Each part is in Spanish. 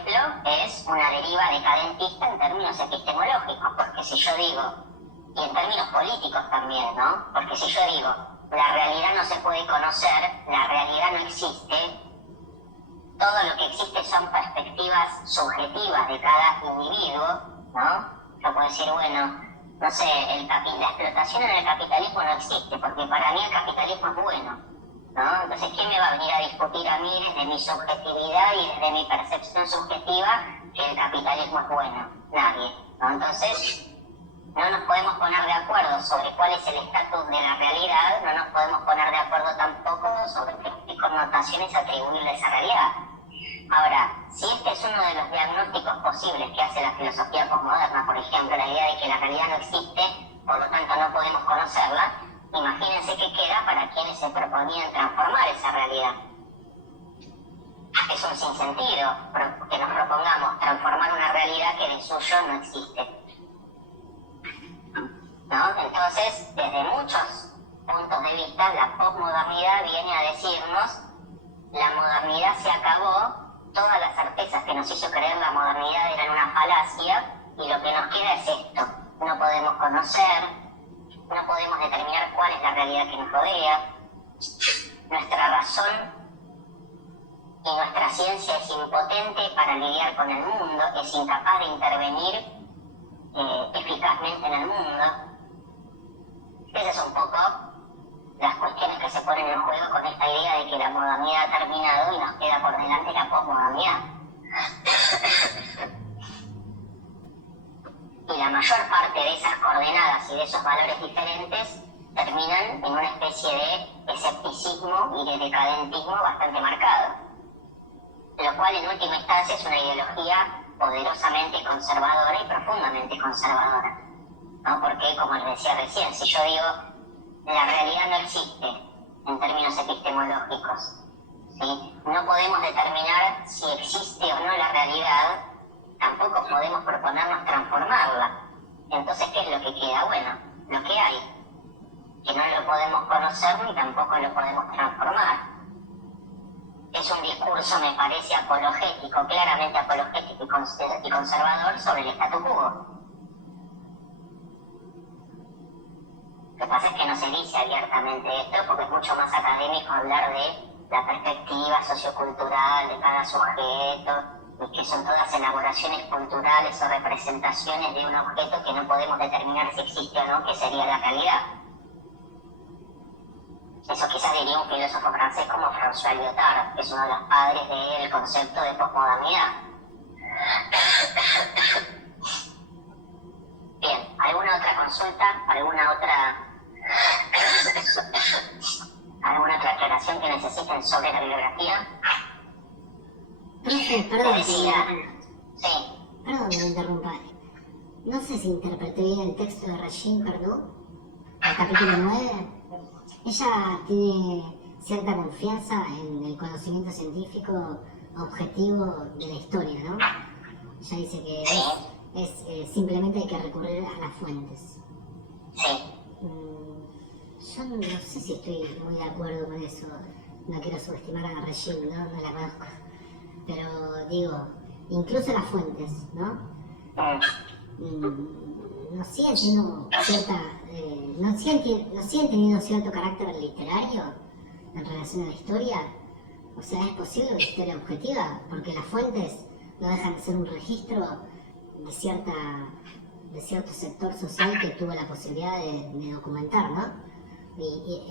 ejemplo, es una deriva decadentista en términos epistemológicos, porque si yo digo, y en términos políticos también, ¿no? Porque si yo digo, la realidad no se puede conocer, la realidad no existe, todo lo que existe son perspectivas subjetivas de cada individuo, ¿no? Yo puedo decir, bueno, no sé, la explotación en el capitalismo no existe, porque para mí el capitalismo es bueno, ¿no? Entonces, ¿quién me va a venir a discutir a mí desde mi subjetividad y desde mi percepción subjetiva que el capitalismo es bueno? Nadie, ¿no? Entonces, no nos podemos poner de acuerdo sobre cuál es el estatus de la realidad, no nos podemos poner de acuerdo tampoco sobre qué connotaciones atribuirle a esa realidad. Ahora, si este es uno de los diagnósticos posibles que hace la filosofía posmoderna, por ejemplo, la idea de que la realidad no existe, por lo tanto no podemos conocerla, imagínense qué queda para quienes se proponían transformar esa realidad. Es un sinsentido que nos propongamos transformar una realidad que de suyo no existe, ¿no? Entonces, desde muchos puntos de vista, la posmodernidad viene a decirnos: la modernidad se acabó, todas las certezas que nos hizo creer la modernidad eran una falacia, y lo que nos queda es esto: no podemos conocer, no podemos determinar cuál es la realidad que nos rodea, nuestra razón y nuestra ciencia es impotente para lidiar con el mundo, es incapaz de intervenir eficazmente en el mundo. Esas son un poco las cuestiones que se ponen en juego con esta idea de que la modernidad ha terminado y nos queda por delante la posmodernidad. Y la mayor parte de esas coordenadas y de esos valores diferentes terminan en una especie de escepticismo y de decadentismo bastante marcado, lo cual en última instancia es una ideología poderosamente conservadora y profundamente conservadora, ¿no? Porque, como les decía recién, si yo digo la realidad no existe en términos epistemológicos, ¿sí? No podemos determinar si existe o no la realidad, tampoco podemos proponernos transformarla. Entonces, ¿qué es lo que queda? Bueno, lo que hay, que no lo podemos conocer ni tampoco lo podemos transformar. Es un discurso, me parece, apologético, claramente apologético y conservador sobre el statu quo. Lo que pasa es que no se dice abiertamente esto, porque es mucho más académico hablar de la perspectiva sociocultural de cada sujeto, y que son todas elaboraciones culturales o representaciones de un objeto que no podemos determinar si existe o no, que sería la realidad. Eso quizás diría un filósofo francés como François Lyotard, que es uno de los padres del concepto de posmodernidad. Bien, ¿alguna otra consulta? ¿Alguna otra aclaración que necesiten sobre la bibliografía? Profe, perdón que me interrumpa. No sé si interpreté bien el texto de Regine Perdue, el capítulo 9. Ella tiene cierta confianza en el conocimiento científico objetivo de la historia, ¿no? Ella dice que simplemente hay que recurrir a las fuentes. Sí. Yo no sé si estoy muy de acuerdo con eso. No quiero subestimar a Regine, ¿no? No la conozco. Pero digo, incluso las fuentes, ¿no? No siguen siendo no siguen teniendo cierto carácter literario en relación a la historia. O sea, ¿es posible una historia objetiva? Porque las fuentes no dejan de ser un registro de cierto sector social que tuvo la posibilidad de documentar, ¿no? E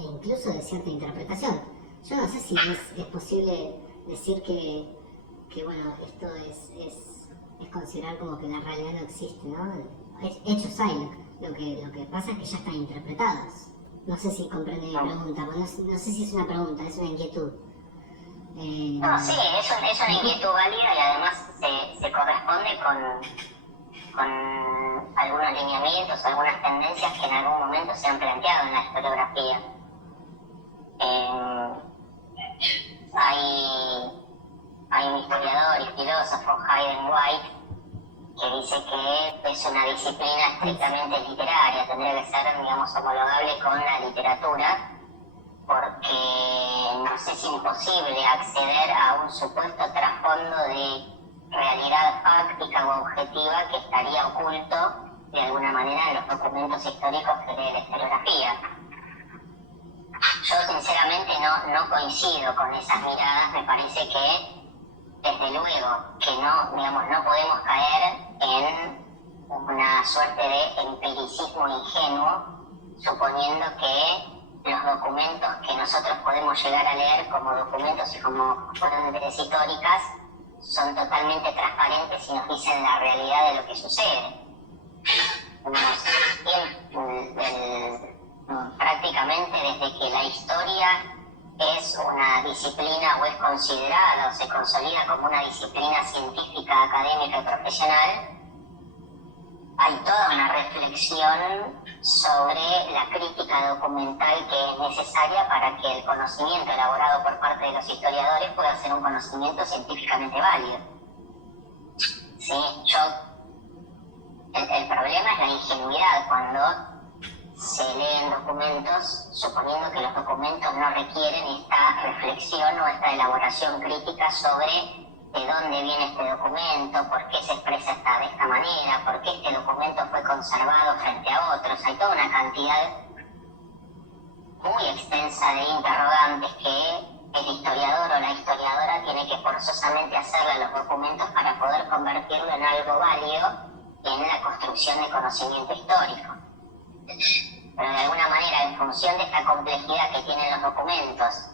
incluso de cierta interpretación. Yo no sé si es posible decir que bueno, esto es considerar como que la realidad no existe, ¿no? Hechos hay, lo que pasa es que ya están interpretados. No sé si comprende mi pregunta, no sé si es una pregunta, es una inquietud. No, sí, es una inquietud válida y además se corresponde con algunos lineamientos, algunas tendencias que en algún momento se han planteado en la historiografía. Hay un historiador y filósofo, Hayden White, que dice que es una disciplina estrictamente literaria, tendría que ser, digamos, homologable con la literatura, porque nos es imposible acceder a un supuesto trasfondo de realidad cronológica o objetiva que estaría oculto de alguna manera en los documentos históricos que lee la historiografía. Yo sinceramente no coincido con esas miradas. Me parece que desde luego que no podemos caer en una suerte de empiricismo ingenuo suponiendo que los documentos que nosotros podemos llegar a leer como documentos y como fuentes históricas son totalmente transparentes y nos dicen la realidad de lo que sucede. Prácticamente desde que la historia es una disciplina o es considerada o se consolida como una disciplina científica, académica y profesional, hay toda una reflexión sobre la crítica documental que es necesaria para que el conocimiento elaborado por parte de los historiadores pueda ser un conocimiento científicamente válido. Sí, el problema es la ingenuidad cuando se leen documentos suponiendo que los documentos no requieren esta reflexión o esta elaboración crítica sobre de dónde viene este documento, por qué se expresa de esta manera, por qué este documento fue conservado frente a otros. Hay toda una cantidad muy extensa de interrogantes que el historiador o la historiadora tiene que forzosamente hacerle a los documentos para poder convertirlo en algo válido en la construcción de conocimiento histórico. Pero de alguna manera, en función de esta complejidad que tienen los documentos,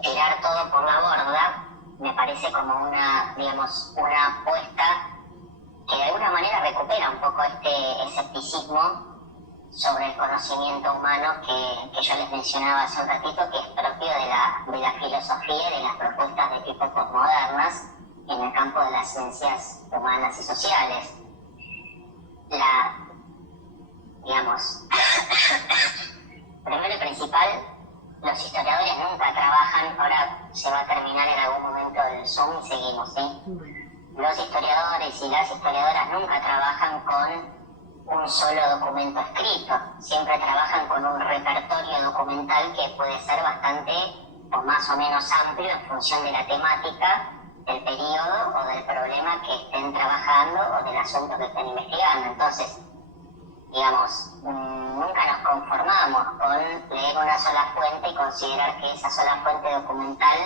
tirar todo por la borda me parece como una apuesta que de alguna manera recupera un poco este escepticismo sobre el conocimiento humano que yo les mencionaba hace un ratito, que es propio de la filosofía y de las propuestas de tipo postmodernas en el campo de las ciencias humanas y sociales. Primero y principal, los historiadores nunca trabajan, ahora se va a terminar en algún momento el Zoom y seguimos, ¿sí? Los historiadores y las historiadoras nunca trabajan con un solo documento escrito, siempre trabajan con un repertorio documental que puede ser bastante o más o menos amplio en función de la temática, del periodo o del problema que estén trabajando o del asunto que estén investigando. Entonces, nunca nos conformamos con leer una sola fuente y considerar que esa sola fuente documental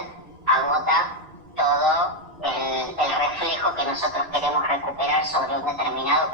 agota todo el reflejo que nosotros queremos recuperar sobre un determinado